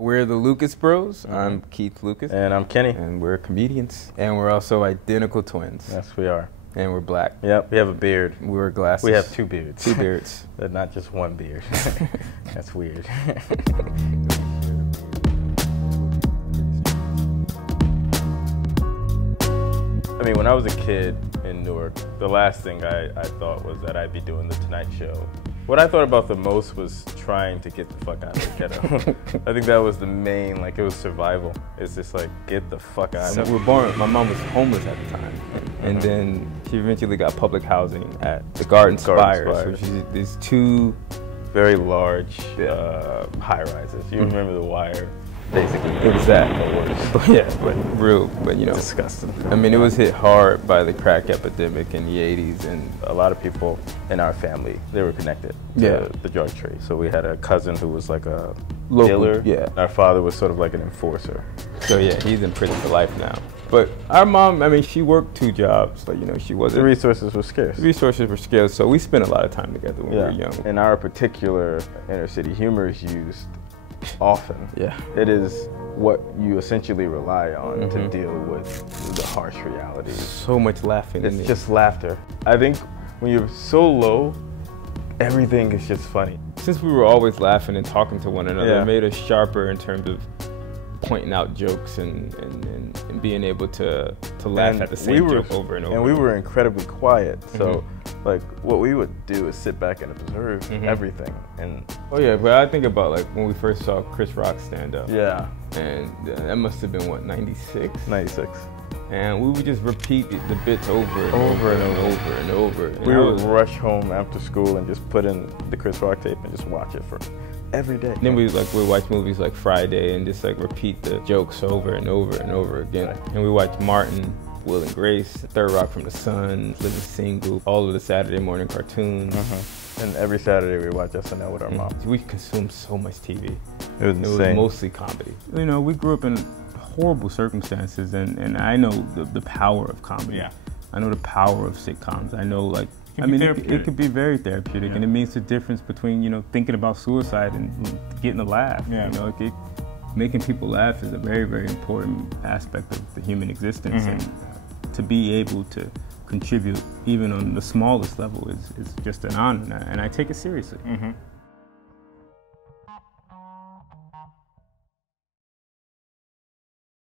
We're the Lucas Bros. I'm Keith Lucas. And I'm Kenny. And we're comedians. And we're also identical twins. Yes, we are. And we're black. Yep, we have a beard. We wear glasses. We have two beards. Two beards. Not just one beard. That's weird. I mean, when I was a kid in Newark, the last thing I thought was that I'd be doing The Tonight Show. What I thought about the most was trying to get the fuck out of the ghetto. I think that was the main, it was survival. It's just like, get the fuck out of We were born, my mom was homeless at the time. And then she eventually got public housing at the Garden Spires, which is these two very large high-rises. You remember The Wire? Basically, it was that. But disgusting. I mean, it was hit hard by the crack epidemic in the 80s, and a lot of people in our family, they were connected to the drug trade. So we had a cousin who was like a dealer. Yeah. Our father was sort of like an enforcer. So yeah, he's in prison for life now. But our mom, I mean, she worked two jobs. She wasn't. The resources were scarce. The resources were scarce, so we spent a lot of time together when we were young. In our particular inner city, humor is used often. Yeah. It is what you essentially rely on to deal with the harsh reality. So much laughing. It's just laughter. I think when you're so low, everything is just funny. Since we were always laughing and talking to one another, it made us sharper in terms of pointing out jokes and being able to laugh at the same joke over and over. And we were incredibly quiet, so what we would do is sit back and observe everything. And oh yeah, but I think about when we first saw Chris Rock stand up. Yeah. And that must have been what, 96? 96. And we would just repeat the bits over and over and over. And we would rush home after school and just put in the Chris Rock tape and just watch it for every day. And then we'd watch movies like Friday and just repeat the jokes over and over and over again. Right. And we watched Martin, Will and Grace, Third Rock from the Sun, Living Single, all of the Saturday morning cartoons. And every Saturday we watch SNL with our mom. We consumed so much TV. It was insane. It was mostly comedy. You know, we grew up in horrible circumstances, and I know the power of comedy. Yeah. I know the power of sitcoms. I know, it could be very therapeutic, and it means the difference between, thinking about suicide and getting a laugh. Yeah. Making people laugh is a very, very important aspect of the human existence, and to be able to contribute even on the smallest level is just an honor, and I take it seriously.